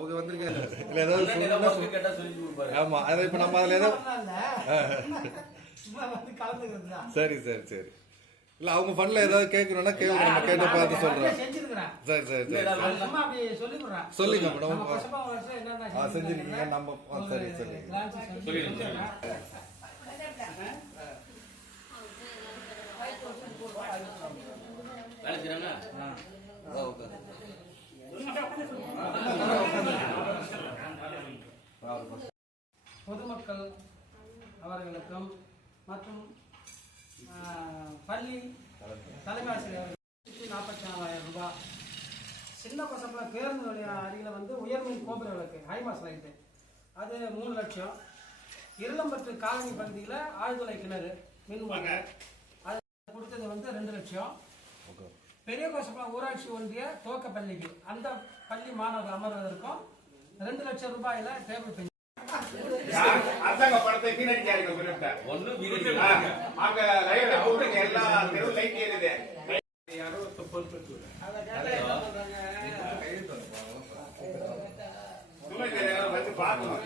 அவங்க வந்திருக்காங்க இல்ல ஏதாவது கேட்டா சொல்லி கொடுப்பாரு. ஆமா அதை இப்ப நம்ம அதுல ஏதோ சரி சரி சரி இல்ல அவங்க ஃபன்ல ஏதாவது கேட்கணும்னா கேளுங்க, நம்ம கேட்டு பார்த்து சொல்றோம். சரி சரி சரி சொல்லுங்க மேடம். செஞ்சிருக்கீங்க நம்ம சரி சரி பொதுமக்கள் அவர்களுக்கும் மற்றும் பள்ளி தலைமை ஆசிரியர் 44,000 ரூபாய். சின்ன பசங்கள பேருந்து நிலைய அருகில் வந்து உயர்மின் கோபுர விளக்கு ஹைமாஸ் லைட்டு அது 3 லட்சம். இருளம்பட்டு காலனி பகுதியில் ஆழ்துளை கிணறு மின் அது கொடுத்தது வந்து 2 லட்சம். பெரிய கோசப்பம் ஊராட்சி ஒன்றிய துவக்க பள்ளிக்கு அந்த பள்ளி மாணவர்கள் அமர்வதற்கும் 2 லட்சம் ரூபாயில டேபிள் பெஞ்ச். அதாங்க படத்தை வீணடிக்காதீங்க சொல்லிட்டேன். ஒண்ணு வீணடிக்காதீங்க. அங்க லைட் அவுட்ங்க எல்லா தெரு லைட் ஏறுது. யாரோ பொறுப்பு. சொல்லுங்க வந்து பாக்கணும்.